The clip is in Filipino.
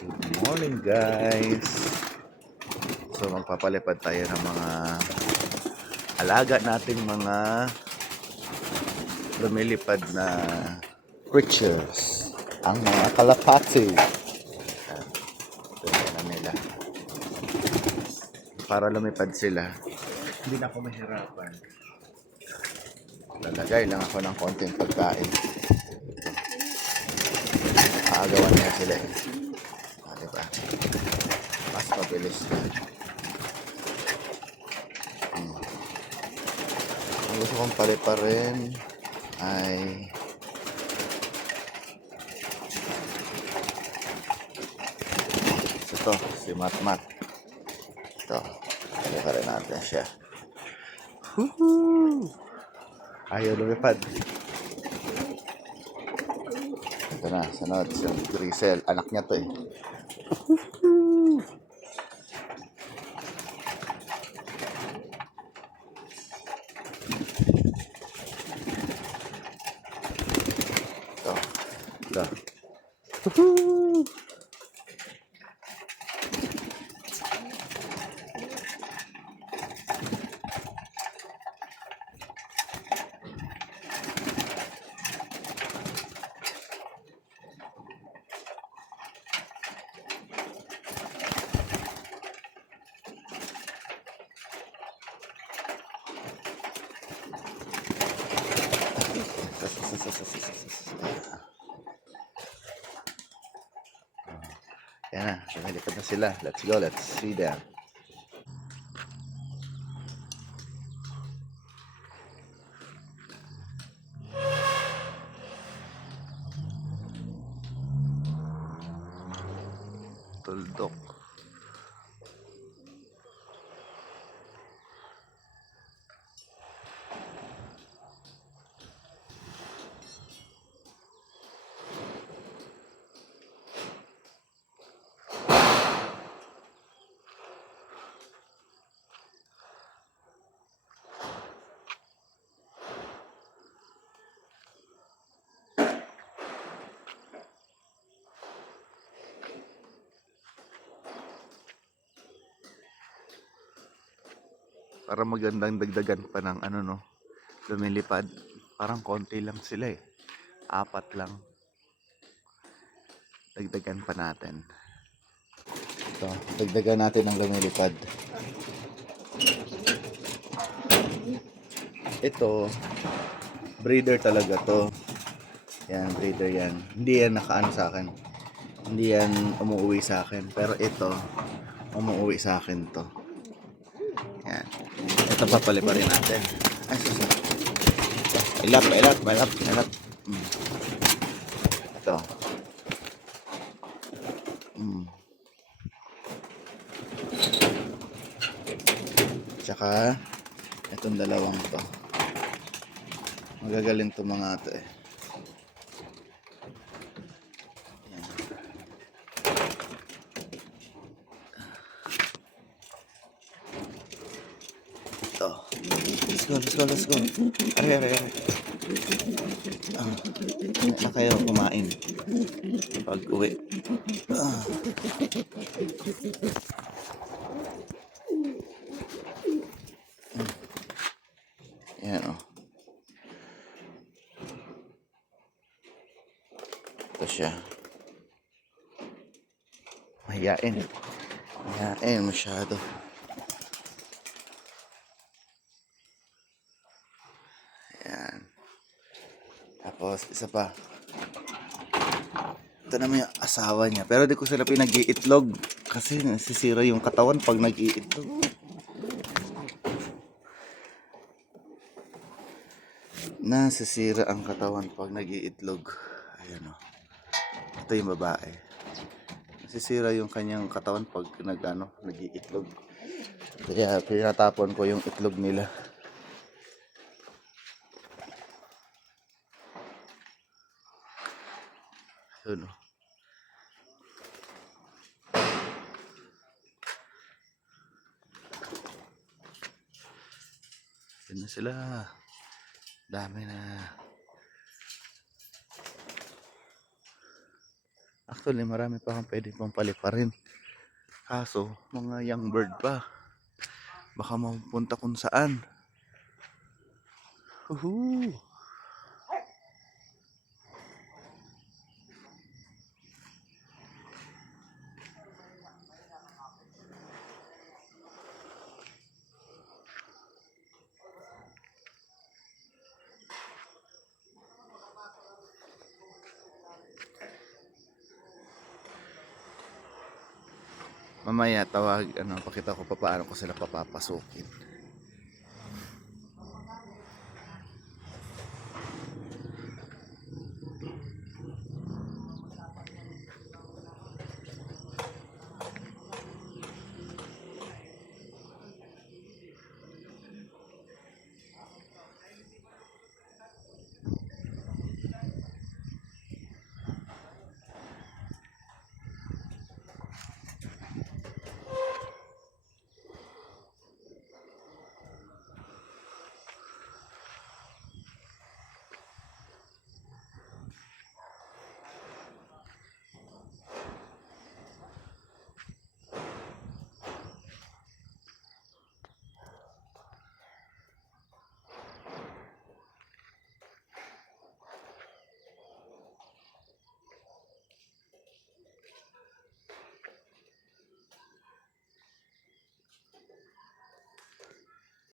Good morning guys. So magpapalipad tayo ng mga alaga nating mga lumilipad na creatures. Ang mga kalapati. Ito na nila. Para lumipad sila. Hindi na ako mahirapan. Lalagay lang ako ng konting pagkain. Aagawan niya sila eh. Diba? Mas mabilis na. Ang gusto kong paliparin ay ito, si Matmat. Ito, paliparin natin siya. Woohoo! Ayaw lumipad. Ito na, sunod si Grisel. Anak niya to eh. Ito. Ito. Woohoo! Yan na, lumilipad na sila. Let's go, let's see them. Tuldok. Para magandang dagdagan pa ng ano no, lumilipad. Parang konti lang sila eh. 4 lang. Dagdagan pa natin. Ito, dagdagan natin ng lumilipad. Ito, breeder talaga to. Yan, breeder yan. Hindi yan nakaano sa akin. Hindi yan umuwi sa akin. Pero ito, umuwi sa akin to. Yan. Ito papaliparin natin. Ay, susunod. Ilap. Ito. Tsaka, itong dalawang to. Magagaling to mga to eh. Yan. Ito. Let's go. Are. Na kayo kumain pag uwi. Yan o. Ito siya. Mahiyain masyado. Yan. Tapos isa pa. Ito naman yung asawa niya. Pero di ko sila pinag-iitlog. Kasi nasisira yung katawan pag nag-iitlog. Nasisira ang katawan pag nag-iitlog. Ayan o. Ito yung babae. Nasisira yung kanyang katawan pag nag-iitlog. Kaya pinatapon ko yung itlog nila. Yun o. Yan na sila. Dami na. Actually, marami pa kang pwede pang paliparin. Kaso, mga young bird pa. Baka mapunta kung saan. Woohoo! Mamaya tawag, pakita ko pa paano ko sila papapasukin.